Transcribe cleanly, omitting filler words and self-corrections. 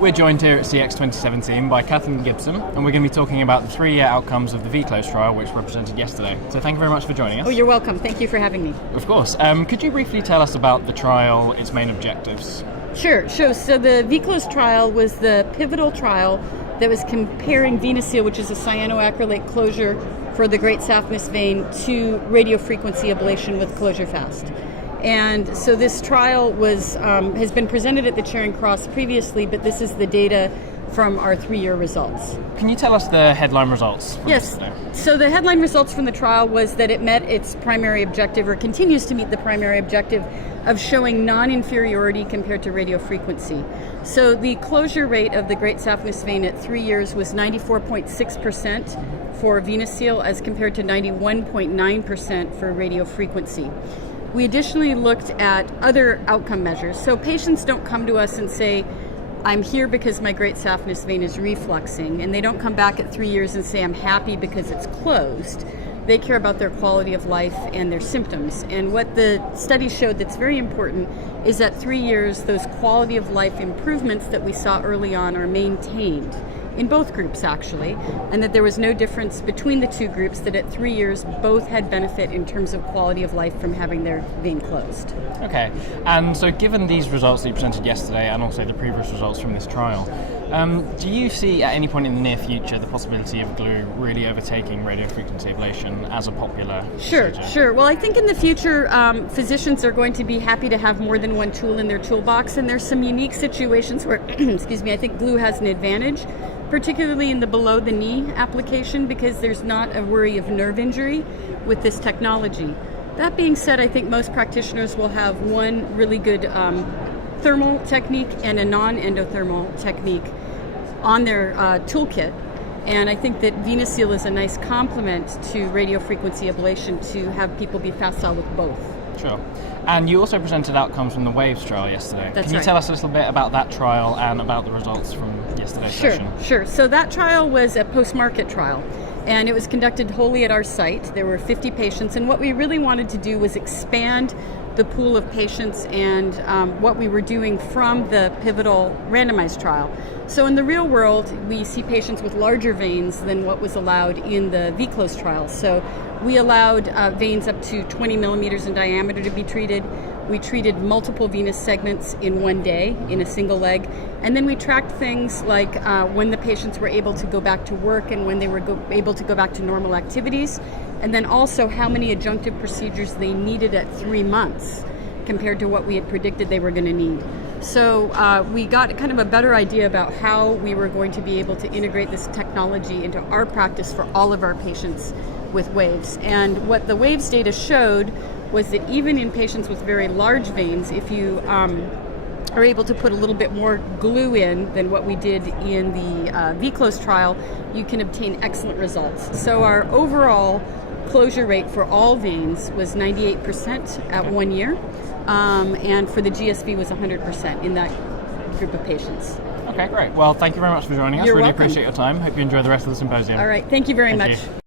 We're joined here at CX 2017 by Kathleen Gibson, and we're going to be talking about the 3-year outcomes of the VeClose trial, which were presented yesterday. So thank you very much for joining us. Oh, you're welcome. Thank you for having me. Of course. Could you briefly tell us about the trial, its main objectives? Sure. So the VeClose trial was the pivotal trial that was comparing VeClose, which is a cyanoacrylate closure for the great saphenous vein, to radiofrequency ablation with closure fast. And so this trial has been presented at the Charing Cross previously, but this is the data from our 3-year results. Can you tell us the headline results? Yes. So the headline results from the trial was that it met its primary objective, or continues to meet the primary objective, of showing non-inferiority compared to radiofrequency. So the closure rate of the great saphenous vein at 3 years was 94.6% for VeClose as compared to 91.9% for radiofrequency. We additionally looked at other outcome measures. So patients don't come to us and say, I'm here because my great saphenous vein is refluxing, and they don't come back at 3 years and say, I'm happy because it's closed. They care about their quality of life and their symptoms. And what the study showed that's very important is at 3 years, those quality of life improvements that we saw early on are maintained in both groups, actually, and that there was no difference between the two groups, that at 3 years both had benefit in terms of quality of life from having their vein closed. Okay, and so given these results that you presented yesterday and also the previous results from this trial, do you see at any point in the near future the possibility of glue really overtaking radiofrequency ablation as a popular procedure? Sure. Well, I think in the future physicians are going to be happy to have more than one tool in their toolbox, and there's some unique situations where, I think glue has an advantage, particularly in the below the knee application, because there's not a worry of nerve injury with this technology. That being said, I think most practitioners will have one really good thermal technique and a non-endothermal technique on their toolkit. And I think that VeClose is a nice complement to radiofrequency ablation to have people be facile with both. Sure. And you also presented outcomes from the WAVES trial yesterday. That's Can you right. tell us a little bit about that trial and about the results from yesterday's session? Sure. So that trial was a post-market trial, and it was conducted wholly at our site. There were 50 patients, and what we really wanted to do was expand the pool of patients and what we were doing from the pivotal randomized trial. So in the real world, we see patients with larger veins than what was allowed in the VeClose trial. So we allowed veins up to 20 millimeters in diameter to be treated. We treated multiple venous segments in one day in a single leg. And then we tracked things like when the patients were able to go back to work and when they were able to go back to normal activities. And then also how many adjunctive procedures they needed at 3 months compared to what we had predicted they were going to need. So we got kind of a better idea about how we were going to be able to integrate this technology into our practice for all of our patients with WAVES. And what the WAVES data showed was that even in patients with very large veins, if you are able to put a little bit more glue in than what we did in the VeClose trial, you can obtain excellent results. So our overall closure rate for all veins was 98% at 1 year, and for the GSV was 100% in that group of patients. Okay, great. Well, thank you very much for joining us. You're really welcome. appreciate your time. Hope you enjoy the rest of the symposium. All right, thank you very much. You.